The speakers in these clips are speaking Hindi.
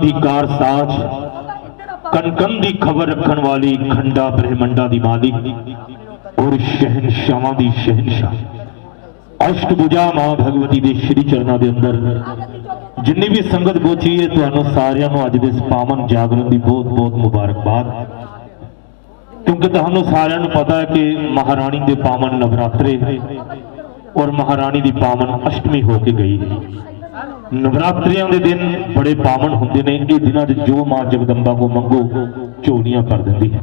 दी कार साज कनकन दी खबर रखन वाली खंडा ब्रह्मंडा दी मालिक और शहनशाहां दी शहनशाह अष्टभुजा मां भगवती दे श्री चरणों के अंदर जिन्नी भी संगत पहुंची है तुहानू सारियां नू अज दे इस पावन जागरण की बहुत बहुत मुबारकबाद। क्योंकि तुहानू सारियां नू पता है कि महारानी दे पावन नवरात्रे और महारानी दी पावन अष्टमी होके गई है। नवरात्रियों के दिन बड़े पावन होंगे ने, ये दिनों जो मां जगदंबा को मंगो झोलियां कर देती है।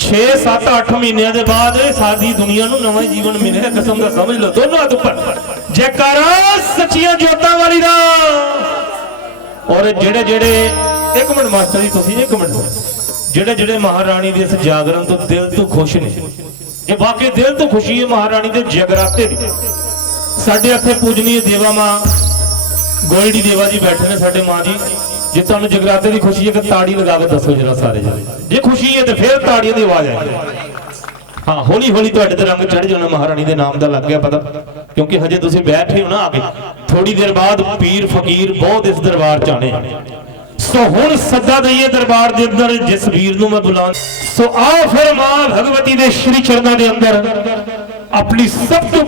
छे सत्त अठ महीनों के बाद सारी दुनिया को नवा जीवन मिले कसम का समझ लो दोनों हाथ ऊपर जयकारा सच्चियां जोतां वाली दा। और जेड़े जेड़े एक मिनट मास्टर जी तुसीं एक मिनट जेड़े जेड़े महारानी दे इस जागरण तो दिल तो खुश ने ये वाकई दिल तो खुशी है महारानी दे जगराते दी। साडे इत्थे पूजनीय देवा मां गोल्डी देवा जी बैठे ने साडे मां जी जे तुहानूं जगराते की खुशी है कि ताड़ी लगा के दसो जरा सारे जने जे खुशी है तो फिर ताड़ियों की आवाज आएगी। हाँ हौली हौली तुहाडे ते रंग चढ़ जाना महारानी के नाम का लग गया पता क्योंकि हजे तुसीं बैठे हो ना आके थोड़ी देर बाद पीर फकीर बहुत इस दरबार च आने। सो हुण सद्दा दईए दरबार के अंदर जिस वीर नूं मैं बुला सो आओ फिर मां भगवती के श्री चरणों के अंदर अपनी सब तो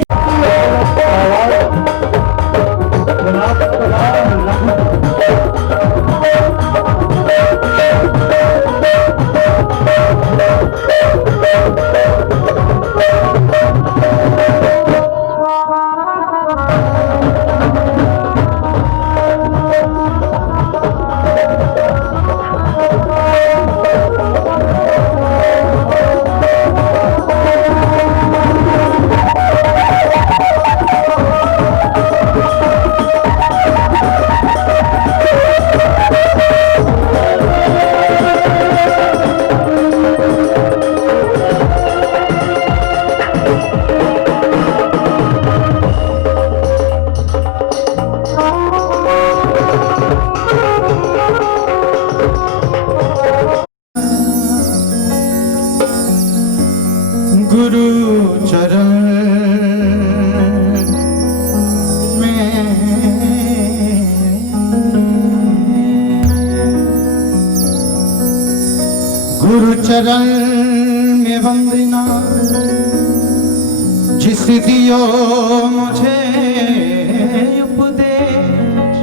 गुरु चरण में गुरु चरण में वंदना जिस दियो मुझे उपदेश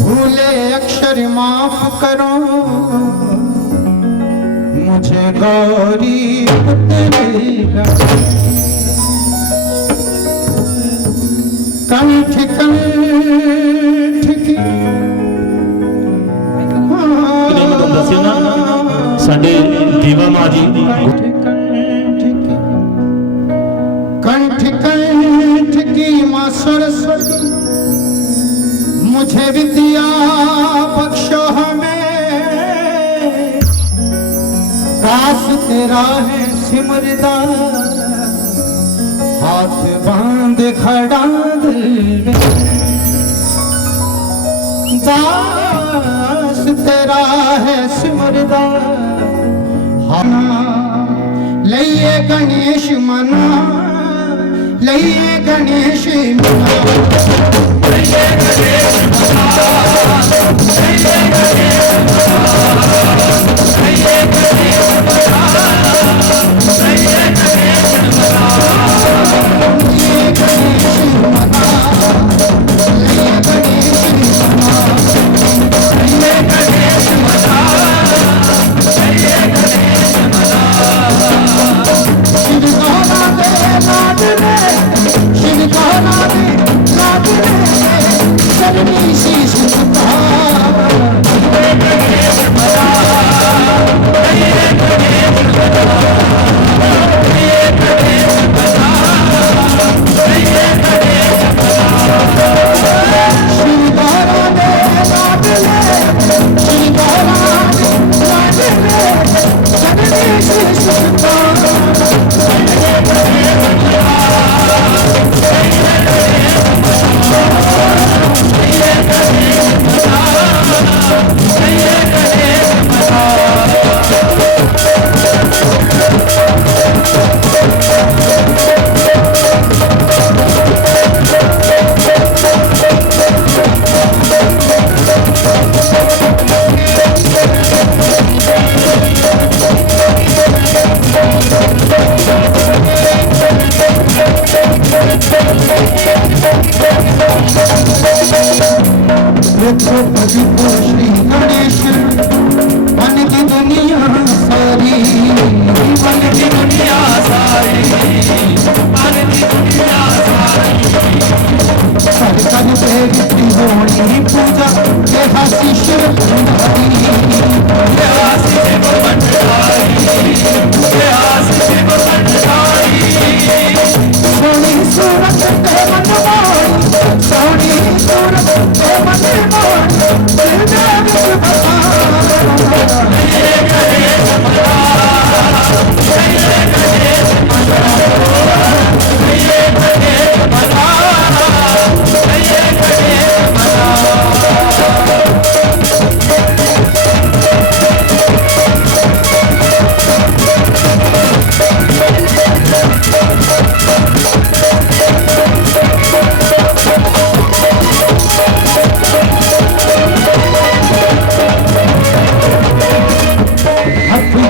भूले अक्षर माफ करो मुझे गौरी कंठ कंठ की साडे देवा मां जी कंठ कंठ की मां सरस्वती मुझे विद्या बख्शो हमें दास तेरा है सिमरदा हाथ बांध खड़ा दिल में दास तेरा है सिमरदा लइए गणेश मना लइए गणेश मना लइए गणेश मना लइए गणेश मना लइए गणेश मना लइए गणेश मना लइए गणेश मना लइए गणेश मना लइए गणेश मना लइए गणेश मना शिव गाना दे लाड रे शिव गाना दे लाड रे देखो कभी को श्री गणेश मन की दुनिया सारी, मन की दुनिया सारी, मन की दुनिया सारी। कर कर बेगती होनी पूजा ये हासी शिव भंडारी, ये हासी शिव भंडारी, ये हासी शिव भंडारी। सोनी सूरत ते मनवारी, सोनी सूरत ते मनवारी, दिल में विच बसा ये गणेश मना, ये गणेश मना, ये गणेश मना, ये गणेश मना।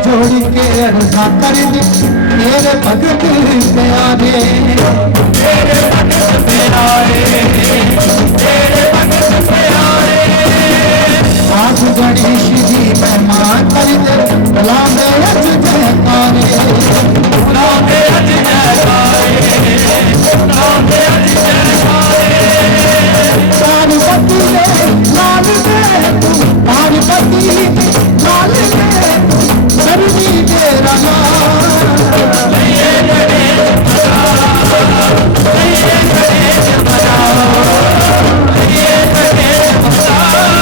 जोड़ी के अर्जा कर दे तेरे भगत प्यारे, तेरे भगत प्यारे, तेरे भगत प्यारे। आज गणेश जी मेहमान कर दे बुलावे अज जयकारे, बुलावे अज जयकारे, बुलावे अज जयकारे। पार्वती ने लाल दे तू, पार्वती ने लाल दे तू, सरदी तेरा नाम। ये गणेश मना, ये गणेश मना, ये गणेश मना, ये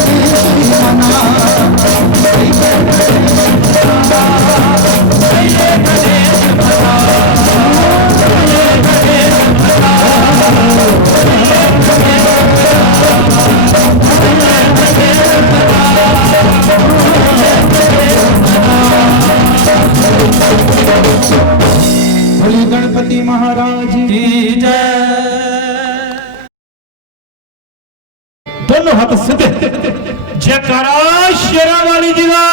गणेश मना। गणपति महाराज की जय। दोनों हाथ सीधे, जयकारा शेरां वाली जी दा।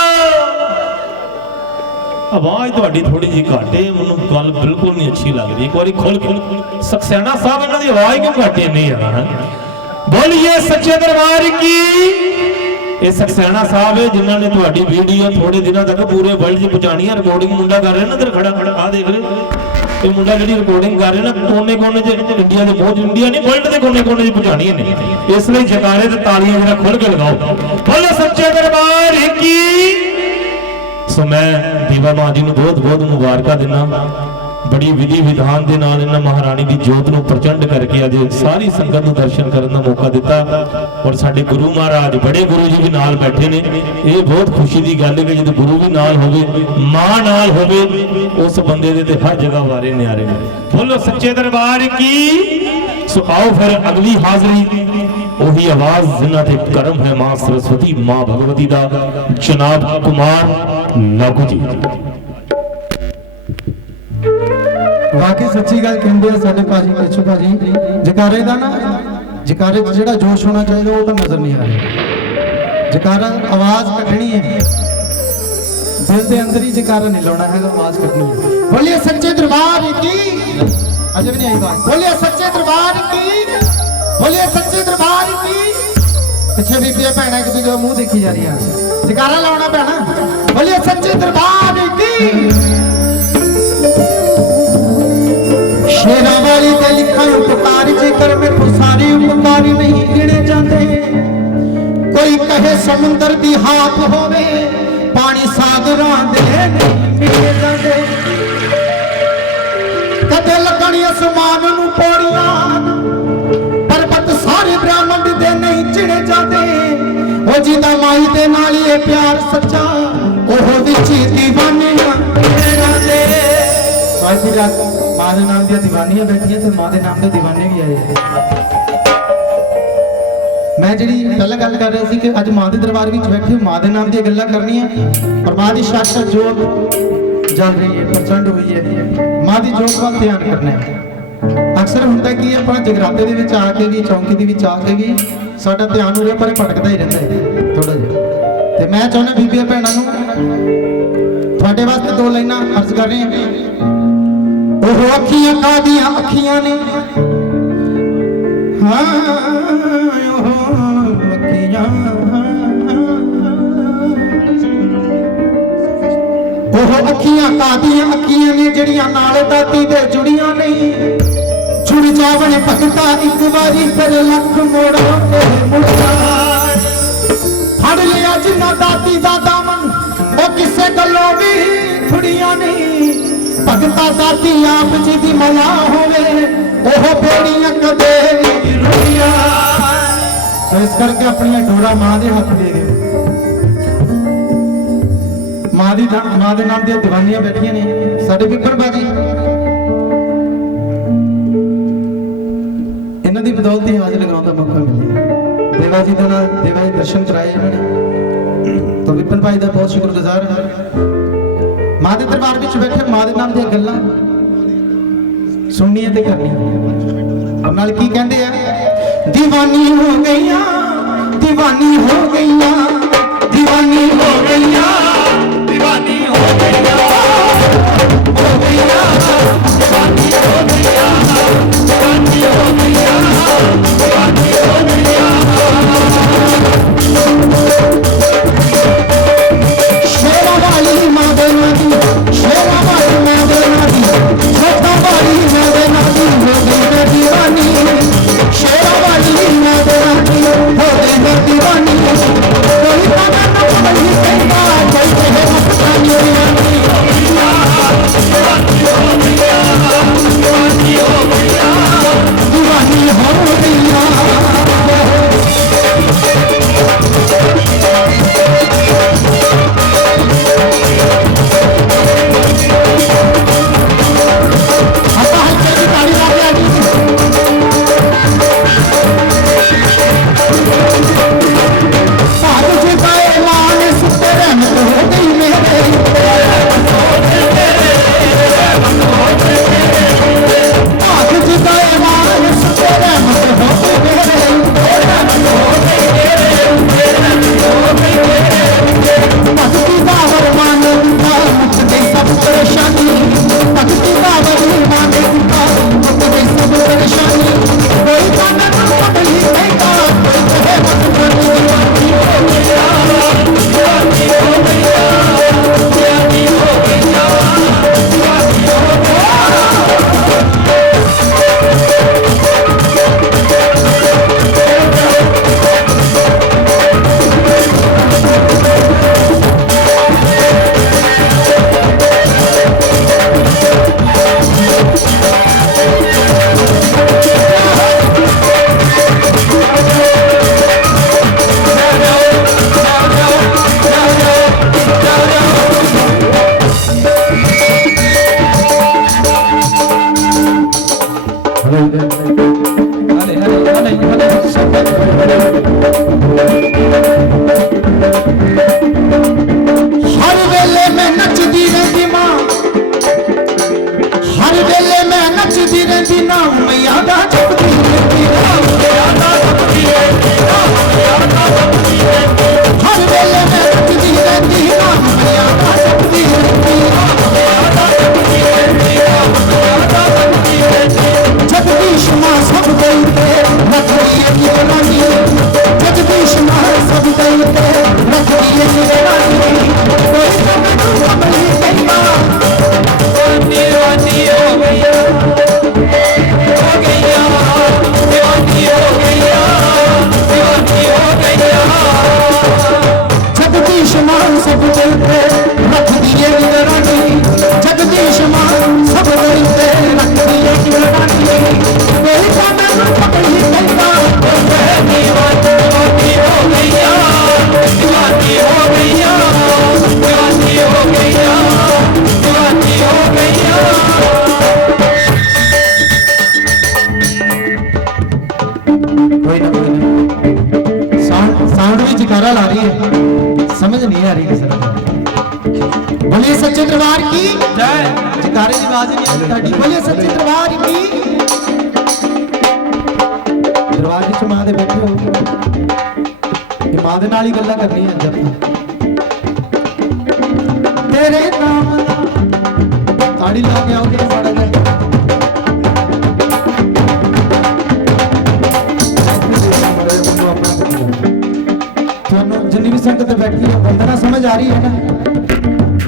आवाज थोड़ी थोड़ी जी घट है, मैनू गल बिल्कुल नहीं अच्छी लग रही। एक बार खोल के सक्सेना साहब इन्हां दी आवाज क्यों घट है नहीं है। बोलिए सच्चे दरबार की। ये सक्सेना साहब है जिन्हों ने थोड़ी वीडियो थोड़े दिनों तक पूरे वर्ल्ड च पहुंचानी है। रिकॉर्डिंग मुंडा कर रहे हैं ना, इधर खड़ा खड़ा आ देख रहे ये मुंडा जी रिकॉर्डिंग कर रहे हैं ना, कोने कोने इंडिया के बहुत इंडिया नहीं वर्ल्ड के कोने कोने पहुंचानी है। इसलिए जयकारे ते तालियां जरा खुल के लगाओ। बोलो सच्चे दरबार की। सो मैं दीवा मां जी को बहुत बहुत मुबारक देना। बड़ी विधि विधान के नाल इन्हां महारानी की जोत को प्रचंड करके अज सारी संगत को दर्शन करने का मौका दिता। और साडे गुरु महाराज बड़े गुरु जी भी नाल बैठे ने। ये बहुत खुशी की गल है कि जो गुरु भी नाल होवे, मां नाल होवे, उस बंदे दे ते हर जगह वारे न्यारे ने। बोलो सच्चे दरबार की। सो आओ फिर अगली हाजरी ਉਹੀ ਆਵਾਜ਼ ਜਿਨ੍ਹਾਂ ਤੇ ਕਰਮ ਹੈ ਮਾਂ ਸਰਸਵਤੀ ਮਾਂ ਭਗਵਤੀ ਦਾ ਜਨਾਬ ਕੁਮਾਰ ਲਾਖੋ ਜੀ। वाकई सच्ची गल कहते हैं साडे भाजी कच्छू भाजी जकारे का ना जकारे च जिहड़ा जोश होना चाहिए वो तो नजर नहीं आ रहा। जकारा आवाज कटनी है दिल के अंदर ही जकारा नहीं लाना है आवाज कटनी है। बोलिए सच्चे दरबार की अजय भी नहीं आई बात। बोलिए सच्चे दरबार की बोलिए सच्चे दरबार की। पिछे बीबियां भैन एक दूसरे मुंह देखी जा रही है जकारा लाना पैना। बोलिए सच्चे दरबार की। शेरा वाली ते लिखा उपकार जेकर में सारे उपकारी नहीं गिने जाते। कोई कहे समुंदर दी हाथ होवे पानी सागरां दे नहीं मिले जाते। कदे लगणी आसमान नूं पौड़ियां पर्वत सारे ब्रह्मांड दे नहीं चिड़े जाते। ओ जिदा माई दे नाल ये प्यार सच्चा ओह विच दीवानियां जाते। आज दी रात मां के नाम दी दीवानियां बैठियां तो मां के नाम के दीवाने भी आए। मैं जी पहले गल कर रहा कि अज मां के दरबार में बैठे मां के नाम दी गल्लां करनियां और मां की साक्षात जोत जल रही है प्रचंड हुई है। मां की जोत वाल ध्यान करना है। अक्सर होंदा कि अपना जगराते दे विच आके भी चौंकी दे विच आके भी साडा ध्यान उरे पर भटकदा ही रहिंदा है थोड़ा जिहा। ते मैं चाहुंदा बीबियां भैणां नूं तुहाडे वास्ते दो लाइनां अर्ज कर रही हां। ओह अखियां कादियां अखियां ने हाँ ओह अखियां ओह अखियां कादियां अखियां ने जड़ियां नाल दाती दे जुड़ियां नहीं। जुड़ जावन भगता एक बारी फिर लख मोड़ा ते मुड़दा। फड़ लिया जिन्ना दाती दा दामन ओ किसे गल्लों भी थुड़ियां नहीं। भगता दाती आप जी दी मला होवे ओह बेड़ियां कदे भी रुड़ियां। तो इस करके अपनी डोरा मां दे हाथ दे दे। मां दे नाम दी दीवानियां बैठियां ने साडे विकण बाजी इन्हां दी बदौलत ही हाजिर लगाउण दा मौका मिले। देवा जी दा देवा जी दर्शन कराए इन्हां ने तो विपिन भाई दा बहुत शुक्रगुजार है। मां के दरबार में बैठे मां के नाम दी गल्लां सुननियां ते करनियां। अब नाल की कहंदे आ दीवानी हो गईयां दीवानी हो गईयां दीवानी हो गईयां दीवानी हो गईयां हो गईयां दीवानी हो गईयां दीवानी हो गईयां दीवानी हो गईयां। शेरा वाली मां दे नादी शेरा वाली मां दे नादी छोटा वाली मां दे नादी हो गई मैं दीवानी। शेरा वाली मां दे नादी हो गई मैं दीवानी। कोई तो मैं कोई कहता जगदीश मान सब दिल पे रख दिए निगरानी, जगदीश मान सब दिल पे रख दिए निगरानी, मेरी कामना पकड़ी कैसा दीवानी हो गईया, दीवानी हो गईया, दीवानी हो गईया, दीवानी हो गईया। कोई ना साउंड भी जकारा ला रही है, समझ नहीं आ रही किसी को। बोलिए सच्चे दरबार की जय। जकारे की आवाज नहीं आती ताड़ी। बोलिए सच्चे दरबार की। दरबार विच मां दे बैठे हो, ये मां दे नाल ही गल्लां करनी है। जब तेरे नाम दा ताड़ी ला के आओगे माड़ा जा जिन्नी भी संगत बैठी है वंदना समझ आ रही है ना?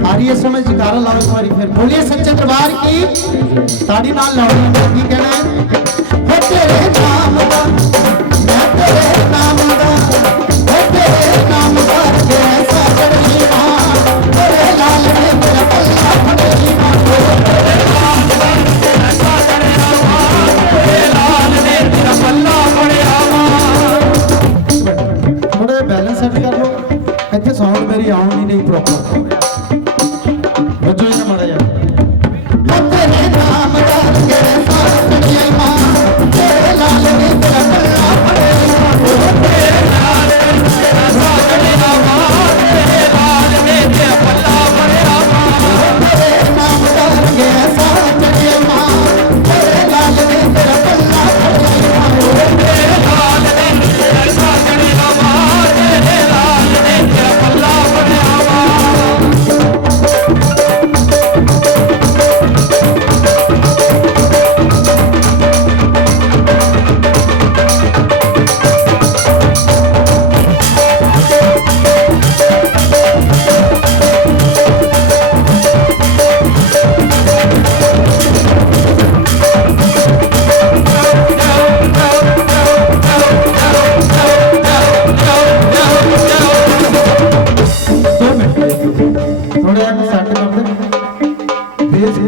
आ रही है समझ? जकारा लाओ एक बारी फिर। बोलिए सच्चे दरबार की ताड़ी नाल लाओ। की कहना है हो तेरे नाम दा, मैं तेरे नाम दा, हो तेरे नाम दा के ऐसा चढ़ी मां, तेरे लाल ने मेरा पल्ला फड़ी मां, तेरे नाम दा ऐसा चढ़ी मां, तेरे लाल ने मेरा पल्ला फड़ी मां। थोड़ा बैलेंस सेट कर लो, ਇੱਥੇ ਸਾਊਂਡ ਮੇਰੀ ਆਉਣ ਨਹੀਂ ਪ੍ਰੋਪਰ। ਬੱਜੋ ਇਹਨਾਂ ਮਾੜਾ ਜਿਹਾ ਤੇਰੇ ਨਾਮ ਦਾ ਕੇ ਸਾਥ ਮਾਂ, ਤੇਰੇ ਲਾਲ ਨੇ ਤੇਰਾ ਪੱਲਾ ਫੜਿਆ, ਤੇਰੇ ਲਾਲ ਨੇ ਤੇਰਾ ਸਾਥ ਮਾਂ, ਤੇਰੇ ਲਾਲ ਨੇ ਤੇਰਾ ਪੱਲਾ ਫੜਿਆ ਮਾਂ, ਤੇਰੇ ਨਾਮ ਦਾ ਕੇ ਸਾਥ ਮਾਂ, ਤੇਰੇ ਲਾਲ ਨੇ ਤੇਰਾ ਪੱਲਾ ਫੜਿਆ ਮਾਂ, ਤੇਰੇ ਲਾਲ ਨੇ ਤੇਰਾ ਸਾਥ ਮਾਂ, ਤੇਰੇ ਲਾਲ ਨੇ ਤੇਰਾ ਪੱਲਾ ਫੜਿਆ ਮਾਂ।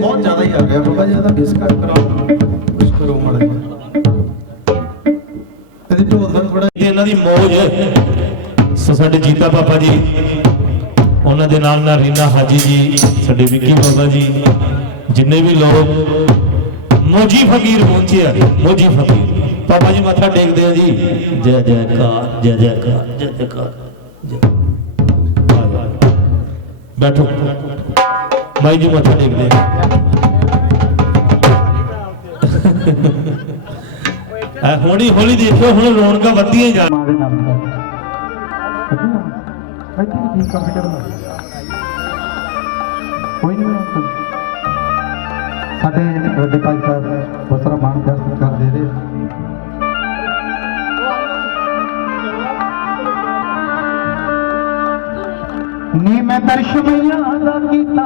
बहुत ज्यादा ही आ गया बाबा, ज्यादा बेस कट कराओ, कुछ करो माड़ा कदी ढोल दा थोड़ा ਇਹਨਾਂ ਦੀ ਮੌਜ। ਸੋ ਸਾਡੇ ਜੀਤਾ ਪਾਪਾ ਜੀ, ਉਹਨਾਂ ਦੇ ਨਾਲ ਨਾਲ ਰੀਨਾ ਹਾਜੀ ਜੀ, ਸਾਡੇ ਵਿੱਕੀ ਬਾਬਾ ਜੀ, ਜਿੰਨੇ ਵੀ ਲੋਕ ਮੋਜੀ ਫਕੀਰ ਪਹੁੰਚੇ ਆ, ਮੋਜੀ ਫਕੀਰ ਪਾਪਾ ਜੀ ਮੱਥਾ ਟੇਕਦੇ ਆ ਜੀ। ਜੈ ਜੈਕਾਰ, ਜੈ ਜੈਕਾਰ, ਜੈ ਜੈਕਾਰ। ਬੈਠੋ ਮਾਈ ਜੀ ਮੱਥਾ ਟੇਕਦੇ ਆ। ਹੌਲੀ ਹੌਲੀ ਦੇਖਿਓ, ਹੁਣ ਰੌਣਕਾਂ ਵੱਧਦੀਆਂ ਹੀ ਜਾਣ। ਮਾਂ ਦੇ ਨਾਮ ਦਾ ਕੀ ਕੰਪਿਊਟਰ ਦਾ ਕੋਈ ਨਹੀਂ ਸਾਡੇ ਵੱਡੇ ਭਾਈ ਸਾਹਿਬ ਬਹੁਤ ਸਾਰਾ ਮਾਣ ਕਰਦੇ ਰਹੇ। ਨੀ ਮੈਂ ਦਰਸ਼ ਮਈਆਂ ਦਾ ਕੀਤਾ,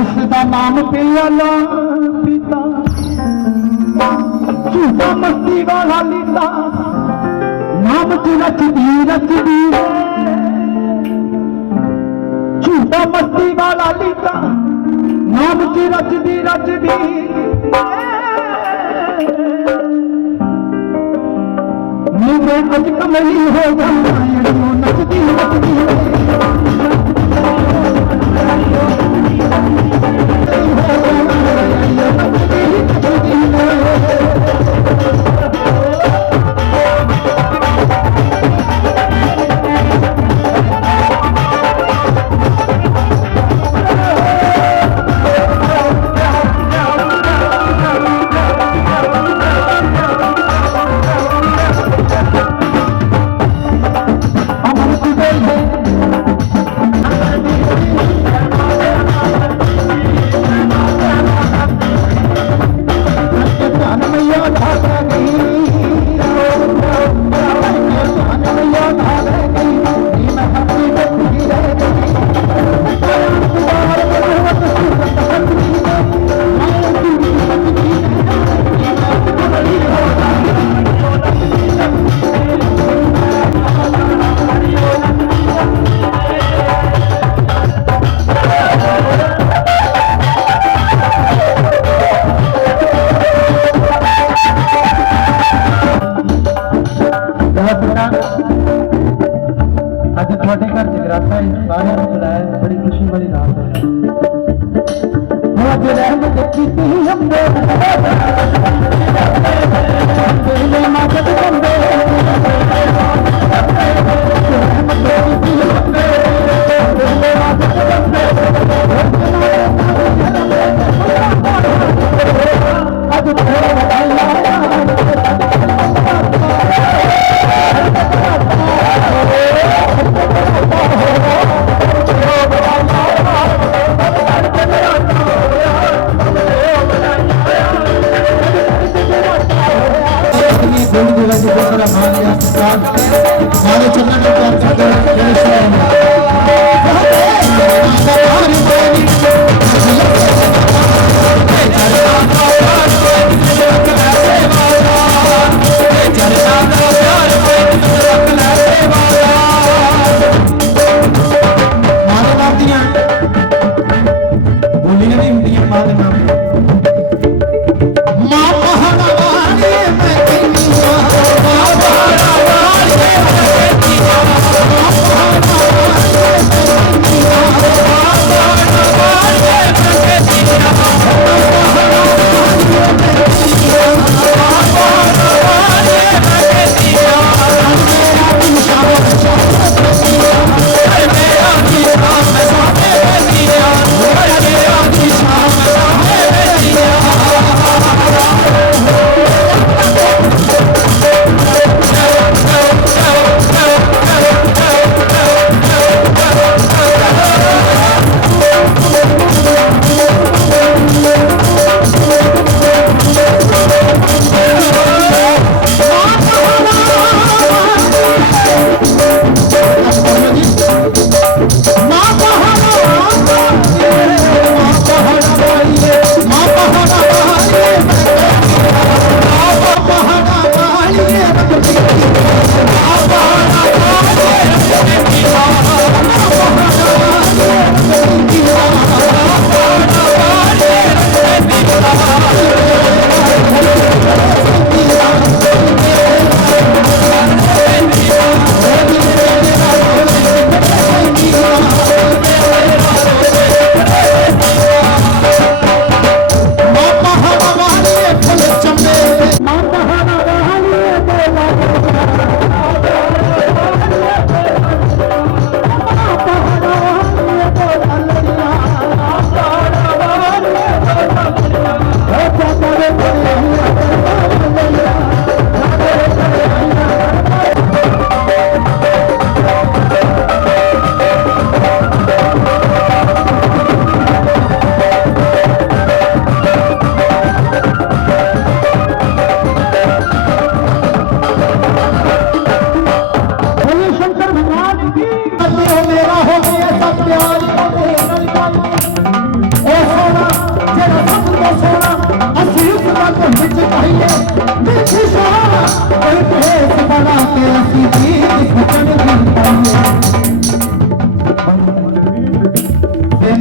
ਉਸ ਦਾ ਨਾਮ ਪਿਆਲਾ ਪੀਤਾ, ਝੂਠਾ ਮਸਤੀ ਵਾਲਾ ਲੀਤਾ, ਨਾਮ ਚ ਰਚਦੀ ਝੂਠਾ ਮਸਤੀ ਵਾਲਾ ਲੀਤਾ, ਨਾਮ ਚ ਰਚਦੀ ਨੀ ਮੈਂ ਅੱਜ ਕਮਲੀ ਹੋ ਜਾਵਾਂ, ਜਿਹੜੀਆਂ ਨੱਚਦੀ ਅੱਜ ਤੁਹਾਡੇ ਘਰ ਜਗਰਾਤਾ ਹੈ, ਸਾਰਿਆਂ ਨੂੰ ਬੁਲਾਇਆ, ਬੜੀ ਖੁਸ਼ੀ ਵਾਲੀ ਰਾਤ ਹੈ। ਅੱਜ ਰਹਿਮਤ ਕੀਤੀ ਅੰਬੇ ਤੇਰੇ ਮਾਜਦ ਕੰਬੇ हमारे चंदन के प्यार करते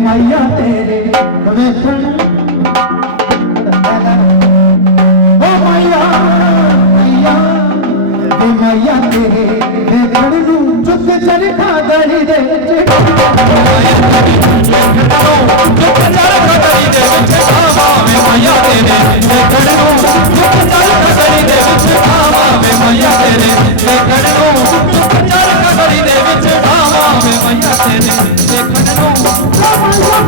मैया तेरे वेखण ओ मैया मैया ते मैया तेरे वेखण नूं चुक चरखा गली दे विच चुक चरखा गली दे विच आवे मैया तेरे वेखण नूं चुक चरखा गली दे विच आवे मैया तेरे वेखण नूं चुक चरखा गली दे विच आवे मैया तेरे वेखण नूं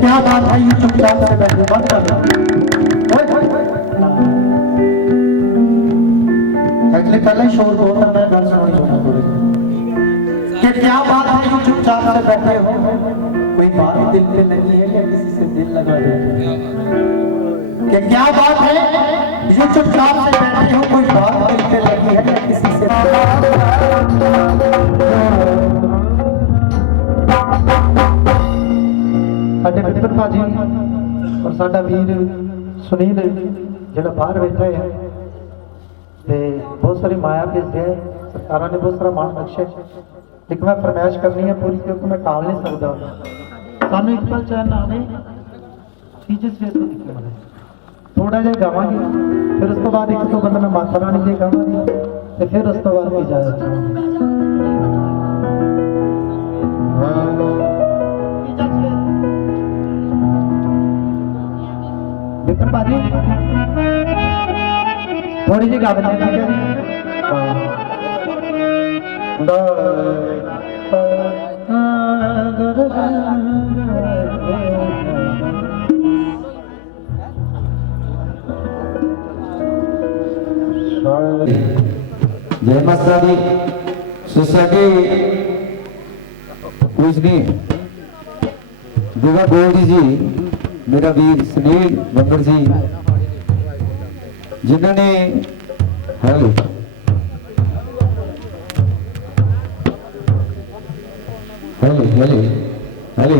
क्या बात है, ये चुपचाप से बैठे मत करो। एक्चुअली पहले ही शोर होता, मैं गल सुनी सुना थोड़ी कि क्या बात है, ये चुपचाप से बैठे हो, कोई बात दिल पे नहीं है या किसी से दिल लगा रहे हो? कि क्या बात है, ये चुपचाप से बैठे हो, कोई बात दिल पे लगी है या किसी से साडे मित्र भाजी और साडा वीर सुनील जिहड़ा बाहर बैठा है ते बहुत सारी माया भेजते हैं, सरकार ने बहुत सारा मान बख्शे, लेकिन मैं फरमाइश करनी है पूरी क्योंकि मैं टाल नहीं सकता। सानू एक पल चैन ना आवे, चीज़ से तो दिखे मने थोड़ा जिहा गावांगे, फिर उस तो बाद एक दो बंदा मैं माता रानी दे गावांगे ते फिर उस तो बाद इजाजत विपिन भाजी थोड़ी जी गा देना, ठीक है जय माता दी सोसाइटी पूजनी दुआ गोल्डी जी, मेरा वीर सुनील बंगर जी जिन्होंने हेलो हेलो हेलो हेलो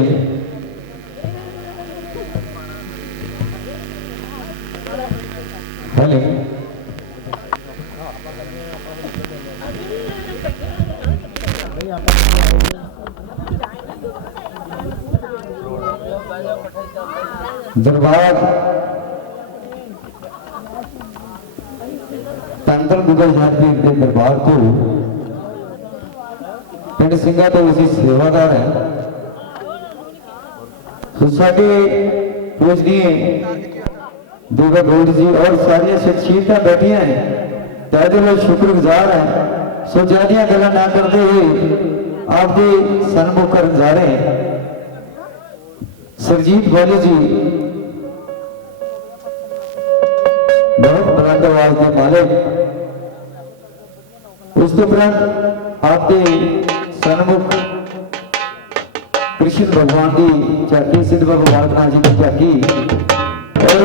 भले दरबार तंत्र मुगल जाति के दरबार को पिंड सिंघा तो उसी सेवादार है तो साडे पूजनीय देवा गौड़ जी और सारी शख्सियत बैठिया हैं तैदे में शुक्रगुजार हैं सो ज्यादा गल्लां ना करते हुए आपके सन्मुख कर जा रहे हैं सरजीत वाले जी बहुत बुलंद आवाज के मालिक उस उपरांत आपके सन्मुख कृष्ण भगवान की झांकी सिद्ध भगवान नाथ जी की झांकी और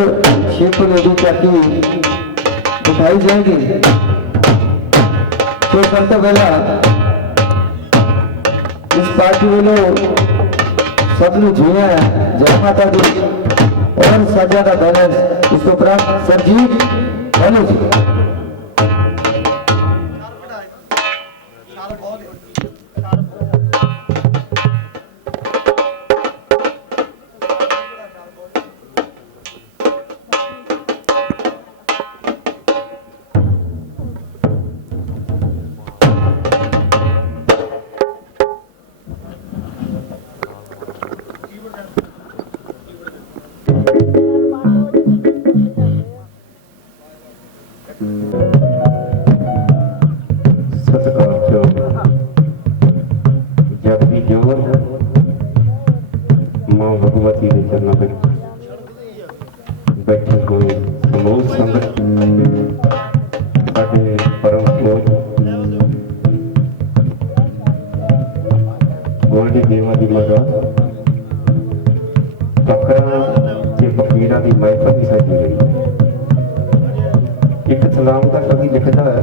शिवपुरी की झांकी दिखाई जाएगी तो करते पहला इस पार्टी वालों सब लोग जुए जय माता दी और सजा का बैलेंस उसके उपरांत सरजीत हेलो जी भगवती के चरणों में बैठे हुए समूह संगत साडे परम पूज गोल्डी देवा जी महाराज फकरा के फकीरा की महफिल भी सजी गई। एक सलाम का कवि लिखता है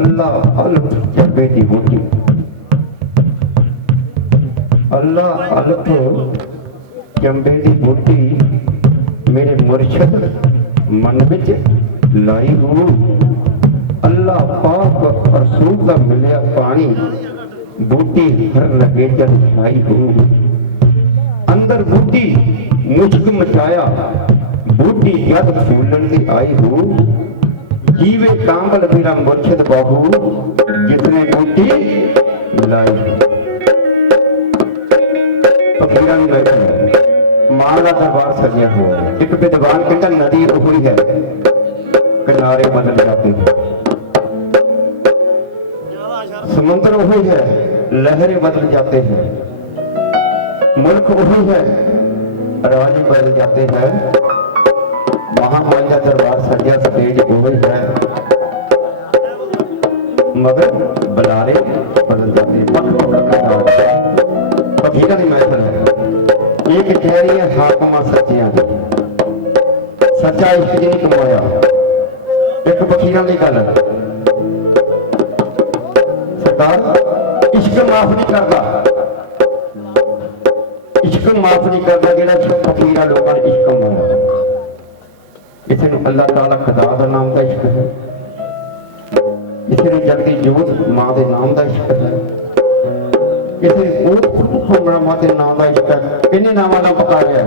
अल्लाह अलफ जबे दी बूटी अल्लाह अलफ चंबे दी बूटी मेरे मुर्शद मन विच लाई हो अल्लाह पाक रसूल दा मिलिया पानी बूटी हर लगे जल छाई हो अंदर बूटी मुश्क मचाया बूटी जद फूलन दी आई हो जीवे कांबल मेरा मुर्शद बाबू जितने बूटी लाई फकीरां दी महफिल है मां का दरबार सजिया हुआ है एक विद्वान कहता नदी वही है किनारे बदल जाते हैं समुद्र वही है लहरें बदल जाते हैं मुल्क वही है राज बदल जाते हैं महामाया का दरबार सजिया स्टेज वही है मगर बुलारे बदल जाते हैं फकीरां दी महफिल है एक कह रही है हाकमा सच्चियां सच्चा इश्क नहीं कमाया एक फकीरां दी गल सरकार इश्क माफ नहीं करता इश्क माफ नहीं करता जेड़ा फकीरां लोगों ने इश्क कमाया इसे नूं अल्लाह ताला खुदा दा नाम का इश्क है इसे नूं जगती जोत मां दे नाम का इश्क है इसे घूमना माते नाम का इश्क है किन्ने नामां दा पकाया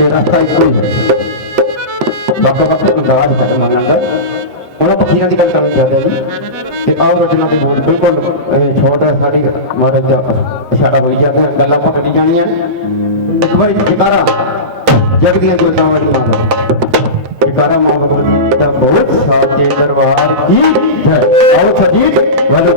ये रास्ता इको ही है बाबा बाबा अंदाज कर मनन दा उन्हां पखीरां दी गल करनी चाहते जी ते आओ रचना दी बोल बिल्कुल छोटा सारी महाराज दा इशारा होई जाता है गल्लां पकड़ी जानियां एक बार जयकारा जगदियां जोतां वाली मां दा जयकारा मां भगवती दा बहुत साचे दरबार की जय आओ सजीत वालो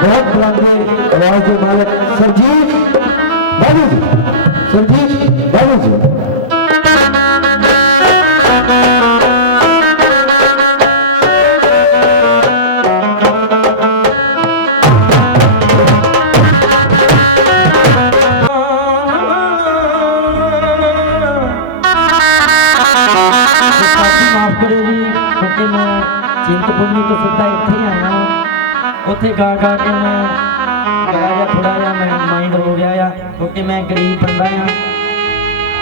बहुत बुलंद आवाज के मालिक सरजीत बाबू जी सरजीत बाबू जी चिंतपूर्णी तो सीधा इत्थे ही आया वां। उत्थे गा गा के मैं गाया थोड़ा जिहा मैं माइंड हो गया आ, क्योंकि मैं गरीब बंदा आ।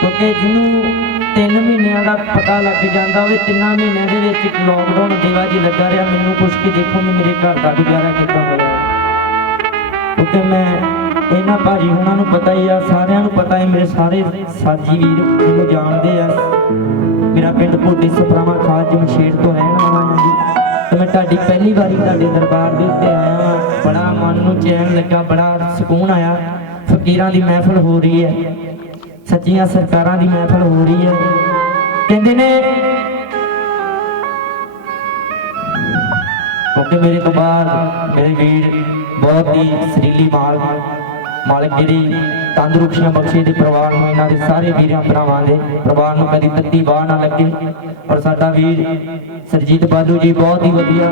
क्योंकि जिन्होंने 3 महीनों का पता लग जाता वो 3 महीनों के लॉकडाउन देवा जी लगा रहा। मैनू पुछ के देखो भी मेरे घर का गुजारा कितना होया, क्योंकि मैं इन्होंने भाजी उन्होंने पता ही आ, सारिਆਂ ਨੂੰ पता है, मेरे सारे साजी वीर मैनू जानते आ। मेरा पिंड भोटी सप्रावा खास जमशेर तो रहने वाला हाँ जी। तो मैं तुहाडी पहली बारी तुहाडे दरबार दे उत्ते आया हाँ। बड़ा मन नूं चैन लगा, बड़ा सुकून आया। फकीरां दी महफिल हो रही है, सच्चियां सरकारां दी महफिल हो रही है। कहंदे ने क्योंकि मेरे तो बाद मेरे वीर बहुत ही सरीली मालिक मेरी तंदुरुस्तियां बख्शे दे परिवार में, इन्हां दे सारे वीरां भरावां दे परिवार नूं कदी तत्ती वाह ना लगे। और साडा वीर सरजीत बालू जी बहुत ही वधिया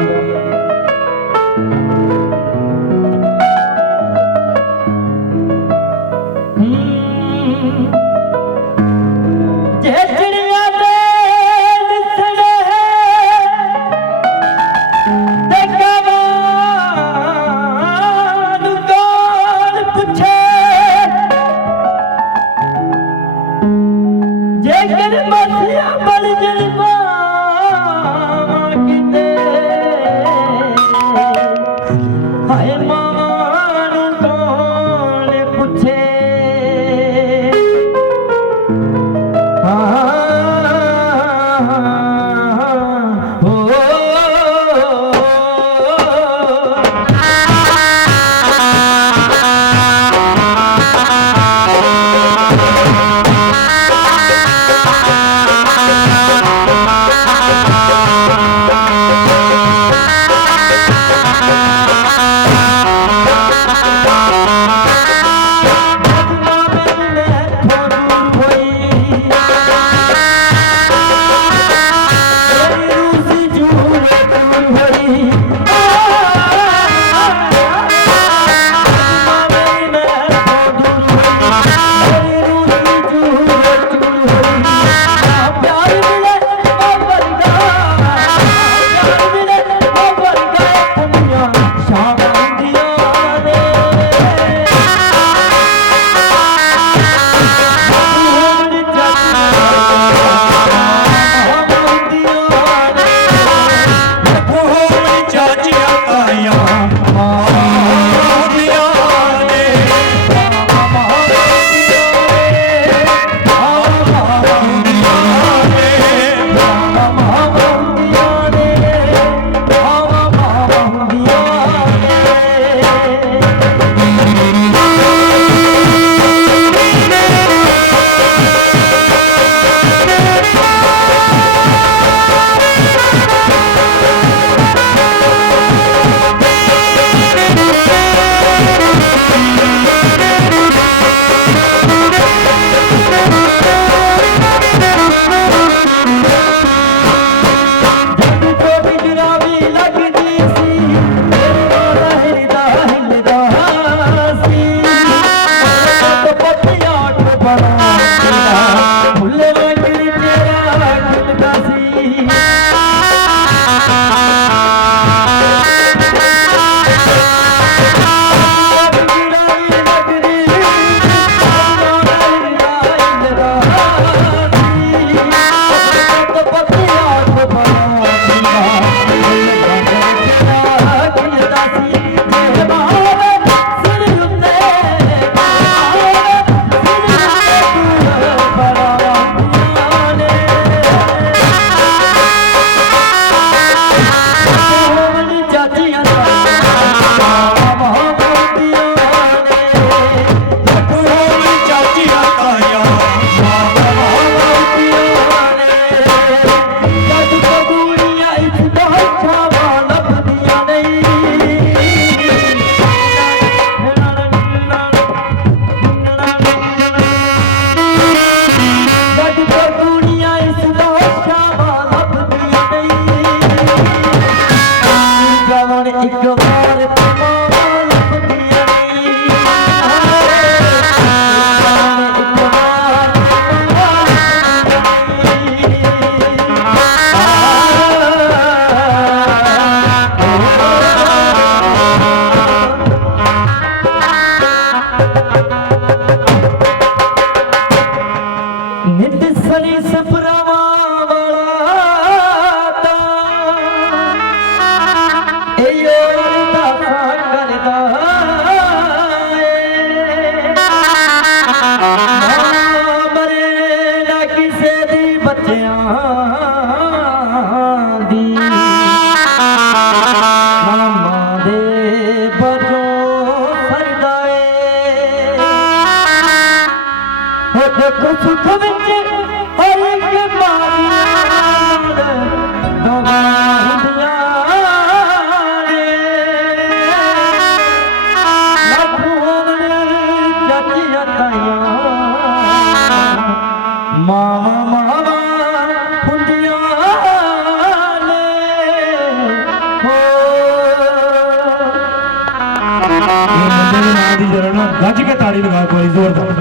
ਮੇਰੇ ਨਾਲ ਗੱਜ ਕੇ ਤਾੜੀ ਲਗਾ ਕੋਈ ਜ਼ੋਰਦਾਰ।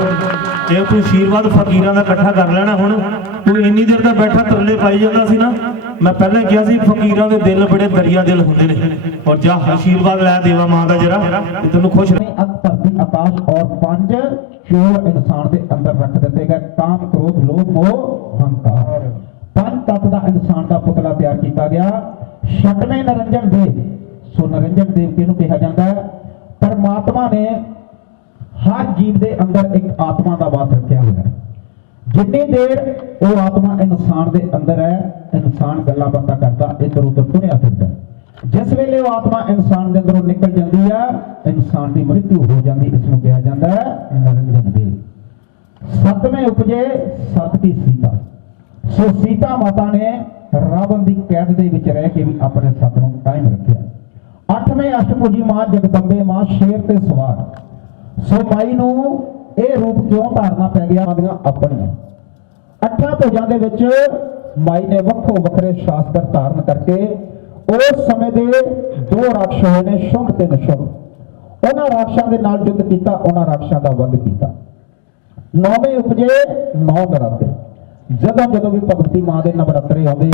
ਜੇ ਕੋਈ ਆਸ਼ੀਰਵਾਦ ਫਕੀਰਾਂ ਦਾ ਇਕੱਠਾ ਕਰ ਲੈਣਾ ਹੁਣ ਤੂੰ ਇੰਨੀ ਦੇਰ ਦਾ ਬੈਠਾ ਤਰਲੇ ਪਾਈ ਜਾਂਦਾ ਸੀ ਨਾ। ਮੈਂ ਪਹਿਲਾਂ ਕਿਹਾ ਸੀ ਫਕੀਰਾਂ ਦੇ ਦਿਲ ਬੜੇ ਦਰਿਆ ਦਿਲ ਹੁੰਦੇ ਨੇ। ਔਰ ਜਾ ਆਸ਼ੀਰਵਾਦ ਲੈ ਦੇਵਾ ਮਾਂ ਦਾ ਜਰਾ ਤੇ ਤੈਨੂੰ ਖੁਸ਼ ਧਰਤੀ ਆਕਾਸ਼ ਔਰ ਪੰਜ ਚੋਰ ਇਨਸਾਨ ਦੇ ਅੰਦਰ ਰੱਖ ਦਿੱਤੇ ਗਏ, ਕਾਮ ਕ੍ਰੋਧ ਲੋਭ ਮੋਹ ਹੰਕਾਰ। ਪੰਜ ਤੱਤ ਦਾ ਇਨਸਾਨ ਦਾ ਪੁਤਲਾ ਤਿਆਰ ਕੀਤਾ ਗਿਆ। ਛਟਵੇਂ ਨਰਿੰਜਨ ਦੇਵ, ਸੋ ਨਰਿੰਜਨ ਦੇਵ ਕਿਹਨੂੰ ਕਿਹਾ ਜਾਂਦਾ ਹੈ? ਪਰਮਾਤਮਾ ਨੇ ਹਰ ਜੀਵ ਦੇ ਅੰਦਰ ਇੱਕ ਆਤਮਾ ਦਾ ਵਾਸ ਰੱਖਿਆ ਹੋਇਆ ਹੈ। ਜਿੰਨੀ ਦੇਰ ਉਹ ਆਤਮਾ ਇਨਸਾਨ ਦੇ ਅੰਦਰ ਹੈ, ਇਨਸਾਨ ਗੱਲਾਂ ਬਾਤਾਂ ਕਰਦਾ, ਇੱਧਰ ਉੱਧਰ ਤੁਰਿਆ ਫਿਰਦਾ। ਜਿਸ ਵੇਲੇ ਉਹ ਆਤਮਾ ਇਨਸਾਨ ਦੇ ਅੰਦਰੋਂ ਨਿਕਲ ਜਾਂਦੀ ਆ, ਇਨਸਾਨ ਦੀ ਮ੍ਰਿਤੂ ਹੋ ਜਾਂਦੀ। ਇਸ ਨੂੰ ਕਿਹਾ ਜਾਂਦਾ ਹੈ ਨਰਿੰਜਨ ਦੇਵ। ਸੱਤਵੇਂ ਉਪਜੇ ਸਤ ਕੀ ਸੀਤਾ। ਸੋ ਸੀਤਾ ਮਾਤਾ ਨੇ ਰਾਵਣ ਦੀ ਕੈਦ ਦੇ ਵਿੱਚ ਰਹਿ ਕੇ ਵੀ ਆਪਣੇ ਸਤ ਨੂੰ ਕਾਇਮ ਰੱਖਿਆ। ਅੱਠਵੇਂ ਅਸ਼ਟਭੁਜੀ ਮਾਂ ਜਗਦੰਬੇ ਮਾਂ ਸ਼ੇਰ ਤੇ ਸਵਾਰ। ਸੋ ਮਾਈ ਨੂੰ ਇਹ ਰੂਪ ਕਿਉਂ ਧਾਰਨਾ ਪੈ ਗਿਆ? ਆਦੀਆਂ ਆਪਣੀਆਂ ਅੱਠਾਂ ਭੁਜਾਂ ਦੇ ਵਿੱਚ ਮਾਈ ਨੇ ਵੱਖੋ ਵੱਖਰੇ ਸ਼ਾਸਤਰ ਧਾਰਨ ਕਰਕੇ ਉਸ ਸਮੇਂ ਦੇ ਦੋ ਰਾਖਸ਼ ਹੋਏ ਨੇ, ਸ਼ੁੰਭ ਤੇ ਨਿਸ਼ੁੰਭ। ਉਹਨਾਂ ਰਾਖਸ਼ਾਂ ਦੇ ਨਾਲ ਯੁੱਧ ਕੀਤਾ, ਉਹਨਾਂ ਰਾਖਸ਼ਾਂ ਦਾ ਵੱਧ ਕੀਤਾ। ਨੌਵੇਂ ਉਪਜੇ ਨੌ ਨਰਾਤੇ। ਜਦੋਂ ਵੀ ਭਗਵਤੀ ਮਾਂ ਦੇ ਨਵਰਾਤਰੇ ਆਉਂਦੇ